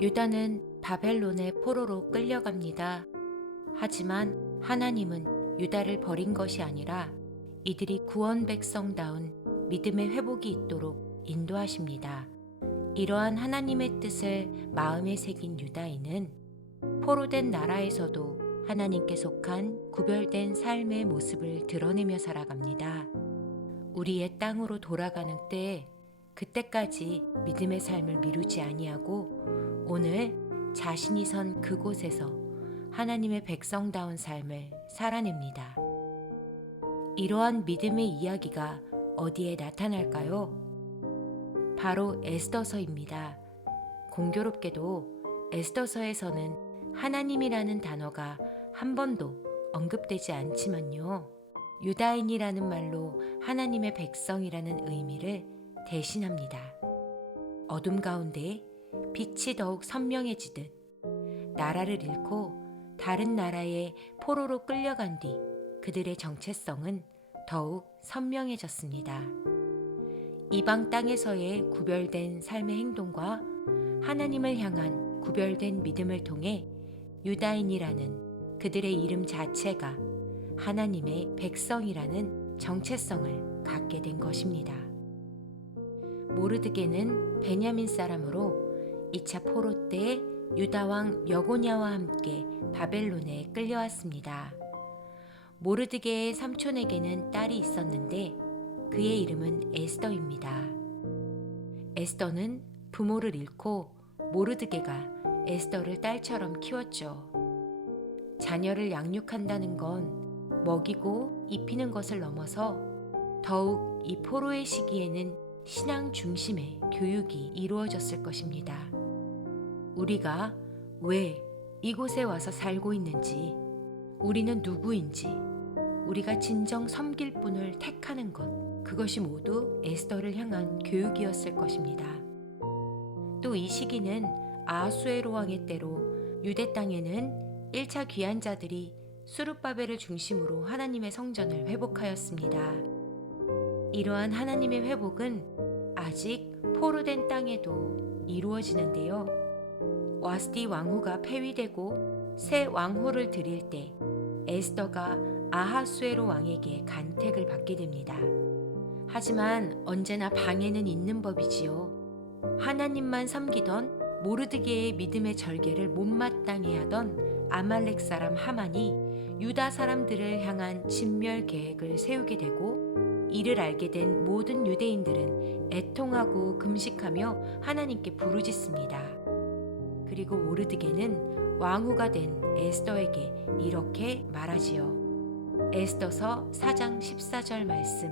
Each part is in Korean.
유다는 바벨론의 포로로 끌려갑니다. 하지만 하나님은 유다를 버린 것이 아니라 이들이 구원 백성다운 믿음의 회복이 있도록 인도하십니다. 이러한 하나님의 뜻을 마음에 새긴 유다인은 포로된 나라에서도 하나님께 속한 구별된 삶의 모습을 드러내며 살아갑니다. 우리의 땅으로 돌아가는 때에 그때까지 믿음의 삶을 미루지 아니하고 오늘 자신이 선 그곳에서 하나님의 백성다운 삶을 살아냅니다. 이러한 믿음의 이야기가 어디에 나타날까요? 바로 에스더서입니다. 공교롭게도 에스더서에서는 하나님이라는 단어가 한 번도 언급되지 않지만요. 유다인이라는 말로 하나님의 백성이라는 의미를 대신합니다. 어둠 가운데 빛이 더욱 선명해지듯 나라를 잃고 다른 나라의 포로로 끌려간 뒤 그들의 정체성은 더욱 선명해졌습니다. 이방 땅에서의 구별된 삶의 행동과 하나님을 향한 구별된 믿음을 통해 유다인이라는 그들의 이름 자체가 하나님의 백성이라는 정체성을 갖게 된 것입니다. 모르드게는 베냐민 사람으로 2차 포로 때 유다 왕 여고냐와 함께 바벨론에 끌려왔습니다. 모르드게의 삼촌에게는 딸이 있었는데 그의 이름은 에스더입니다. 에스더는 부모를 잃고 모르드게가 에스더를 딸처럼 키웠죠. 자녀를 양육한다는 건 먹이고 입히는 것을 넘어서 더욱 이 포로의 시기에는 신앙 중심의 교육이 이루어졌을 것입니다. 우리가 왜 이곳에 와서 살고 있는지, 우리는 누구인지, 우리가 진정 섬길 분을 택하는 것, 그것이 모두 에스더를 향한 교육이었을 것입니다. 또 이 시기는 아하수에로 왕의 때로 유대 땅에는 1차 귀환자들이 수룹바벨을 중심으로 하나님의 성전을 회복하였습니다. 이러한 하나님의 회복은 아직 포로된 땅에도 이루어지는데요. 와스디 왕후가 폐위되고 새 왕후를 드릴 때 에스더가 아하수에로 왕에게 간택을 받게 됩니다. 하지만 언제나 방해는 있는 법이지요. 하나님만 섬기던 모르드게의 믿음의 절개를 못마땅해 하던 아말렉 사람 하만이 유다 사람들을 향한 진멸 계획을 세우게 되고 이를 알게 된 모든 유대인들은 애통하고 금식하며 하나님께 부르짖습니다. 그리고 모르드게는 왕후가 된 에스더에게 이렇게 말하지요. 에스더서 4장 14절 말씀.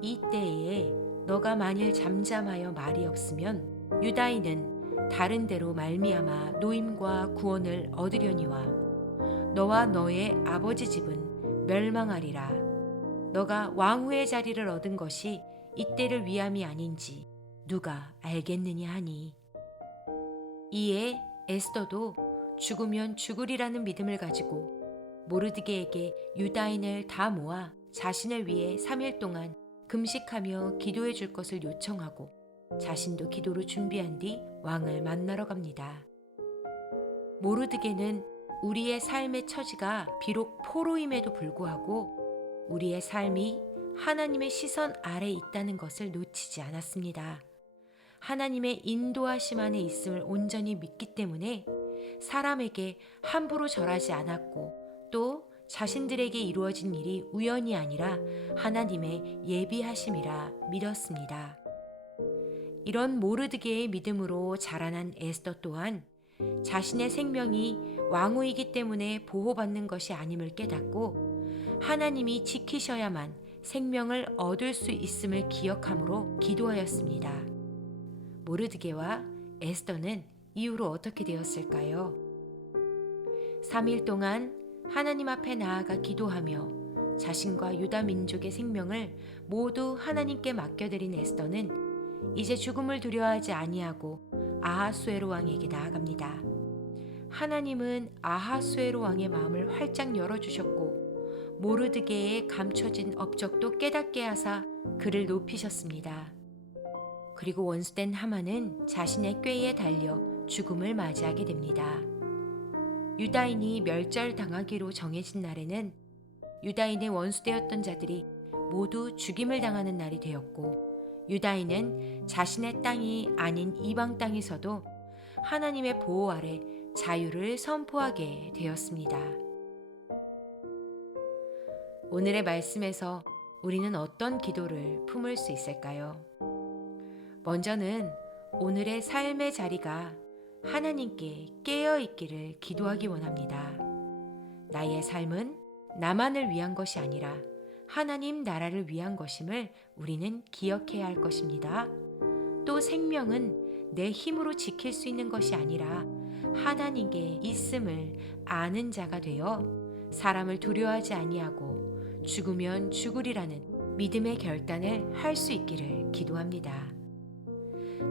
이때에 너가 만일 잠잠하여 말이 없으면 유다인은 다른 데로 말미암아 노임과 구원을 얻으려니와 너와 너의 아버지 집은 멸망하리라. 너가 왕후의 자리를 얻은 것이 이때를 위함이 아닌지 누가 알겠느냐 하니. 이에 에스더도 죽으면 죽으리라는 믿음을 가지고 모르드게에게 유다인을 다 모아 자신을 위해 3일 동안 금식하며 기도해 줄 것을 요청하고 자신도 기도로 준비한 뒤 왕을 만나러 갑니다. 모르드게는 우리의 삶의 처지가 비록 포로임에도 불구하고 우리의 삶이 하나님의 시선 아래 있다는 것을 놓치지 않았습니다. 하나님의 인도하심 안에 있음을 온전히 믿기 때문에 사람에게 함부로 절하지 않았고 또 자신들에게 이루어진 일이 우연이 아니라 하나님의 예비하심이라 믿었습니다. 이런 모르드게의 믿음으로 자라난 에스더 또한 자신의 생명이 왕후이기 때문에 보호받는 것이 아님을 깨닫고 하나님이 지키셔야만 생명을 얻을 수 있음을 기억함으로 기도하였습니다. 모르드게와 에스더는 이후로 어떻게 되었을까요? 3일 동안 하나님 앞에 나아가 기도하며 자신과 유다 민족의 생명을 모두 하나님께 맡겨드린 에스더는 이제 죽음을 두려워하지 아니하고 아하수에로 왕에게 나아갑니다. 하나님은 아하수에로 왕의 마음을 활짝 열어주셨고 모르드게의 감춰진 업적도 깨닫게 하사 그를 높이셨습니다. 그리고 원수된 하만은 자신의 꾀에 달려 죽음을 맞이하게 됩니다. 유다인이 멸절당하기로 정해진 날에는 유다인의 원수되었던 자들이 모두 죽임을 당하는 날이 되었고, 유다인은 자신의 땅이 아닌 이방 땅에서도 하나님의 보호 아래 자유를 선포하게 되었습니다. 오늘의 말씀에서 우리는 어떤 기도를 품을 수 있을까요? 먼저는 오늘의 삶의 자리가 하나님께 깨어 있기를 기도하기 원합니다. 나의 삶은 나만을 위한 것이 아니라 하나님 나라를 위한 것임을 우리는 기억해야 할 것입니다. 또 생명은 내 힘으로 지킬 수 있는 것이 아니라 하나님께 있음을 아는 자가 되어 사람을 두려워하지 아니하고 죽으면 죽으리라는 믿음의 결단을 할 수 있기를 기도합니다.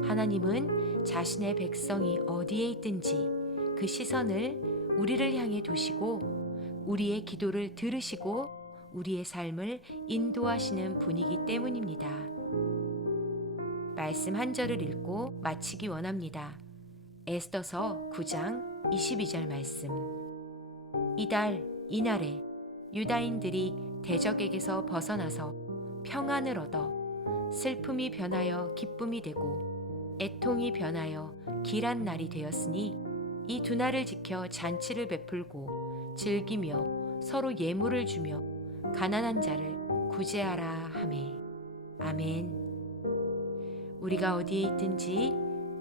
하나님은 자신의 백성이 어디에 있든지 그 시선을 우리를 향해 두시고 우리의 기도를 들으시고 우리의 삶을 인도하시는 분이기 때문입니다. 말씀 한 절을 읽고 마치기 원합니다. 에스더서 9장 22절 말씀. 이달 이날에 유다인들이 대적에게서 벗어나서 평안을 얻어 슬픔이 변하여 기쁨이 되고 애통이 변하여 길한 날이 되었으니 이 두 날을 지켜 잔치를 베풀고 즐기며 서로 예물을 주며 가난한 자를 구제하라 하매. 아멘. 우리가 어디에 있든지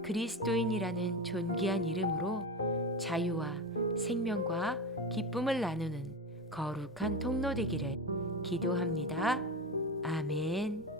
그리스도인이라는 존귀한 이름으로 자유와 생명과 기쁨을 나누는 거룩한 통로 되기를 기도합니다. 아멘.